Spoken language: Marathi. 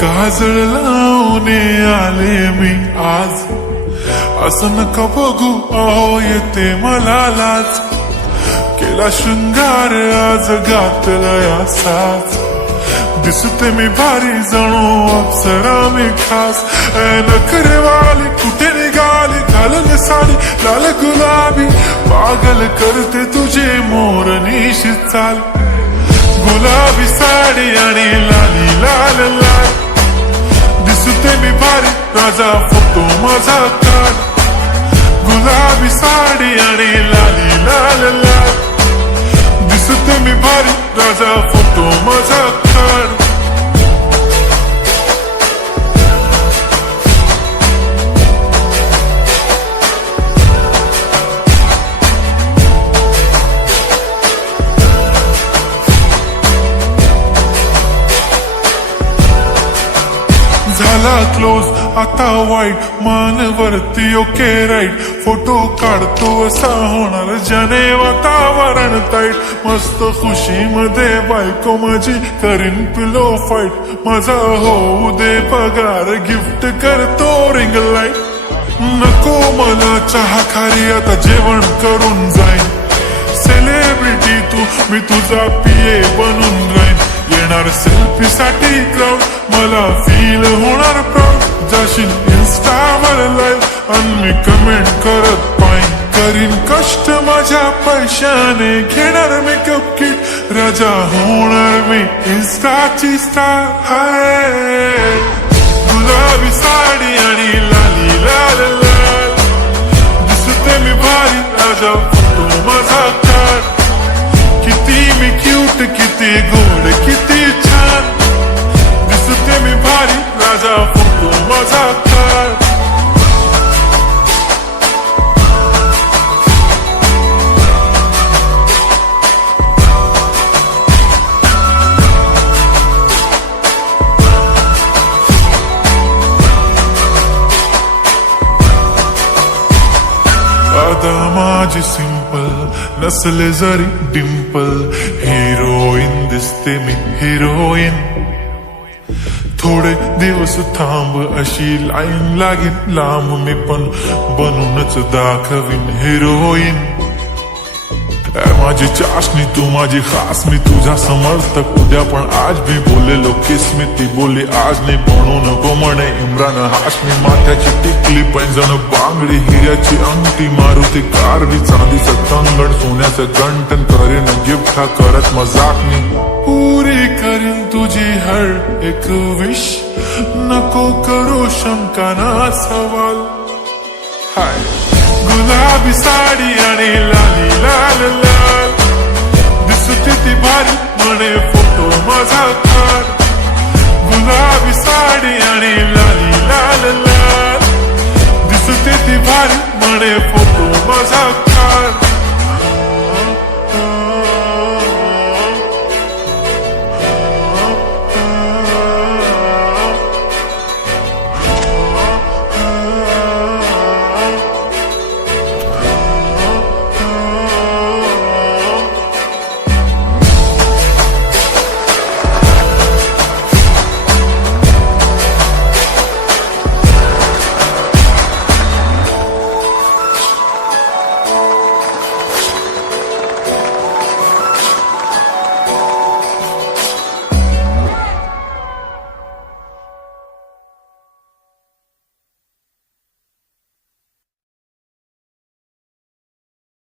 काजळ लावून आले मी आज, असं नका बघू अहो येते मला लाज. केला शृंगार आज घातलाय असाच, दिसते मी भारी जणू अप्सरा मी खास. नखरेवाली कुठे निघाली घालून साडी लाल गुलाबी, पागल करते तुझे मोरनीशी चाल. गुलाबी साडी आणि लाली लाल लाल, दिसते मी भारी राजा फोटो माझा काढ. गुलाबी साडी आणि लाली लाल लाल, दिसते मी भारी राजा फोटो माझा काढ. झाला क्लोज आता वाईट, मान वरती ओके राईट. फोटो काढतो असा होणार ज्याने वातावरण ताईट. मस्त खुशी मध्ये बायको माझी करीन पिलो फाईट. माझा होऊ दे पगार गिफ्ट करतो रिंग लाईट. नको मला चहा खारी आता जेवण करून जाईन. सेलिब्रिटी तू मी तुझा पिये बनून राहीन. येणार सेल्फी साठी क्राऊड मला फील होणार प्राऊड. जाशील इन्स्टावर लाईव्ह आणि मी कमेंट करत पाईन. करीन कष्ट माझ्या पैशाने घेणार मेकअप किट. राजा होणार मी इन्स्टाची स्टार. हाय गुलाबी साडी आणि लाली लाल लाल, दिसते मी भारी राजा फोटो माझा काढ. किती मी क्यूट किती गोड किती छान, दिसते मी भारी राजा फोटो माझा काढ. आता माझी सिंपल नसले जरी डिंपल, हिरोईन दिसते मी हिरोईन. थोडे दिवस थांब अशी लाईन लागेल लांब, मी पण बनूनच दाखवीन हिरोईन. माझी चाशनी तू माझी खास, मी तुझा समर्थक उद्या पण आज भी बोलेलो किस मी. ती बोली आज नाही बनू नको म्हणे इम्रान हाशमी. माथ्याची टिकली पैंजण बांगडी हिऱ्याची अंगठी, मारुती कारवी चांदीचं कंगण सोन्याचं गंटन. करीन गिफ्ट हा करत मजाक मी, पुरी करीन तुझी हर एक विश. नको करू शंका ना सवाल. हाय गुलाबी साडी आणि लाली लाल लाल,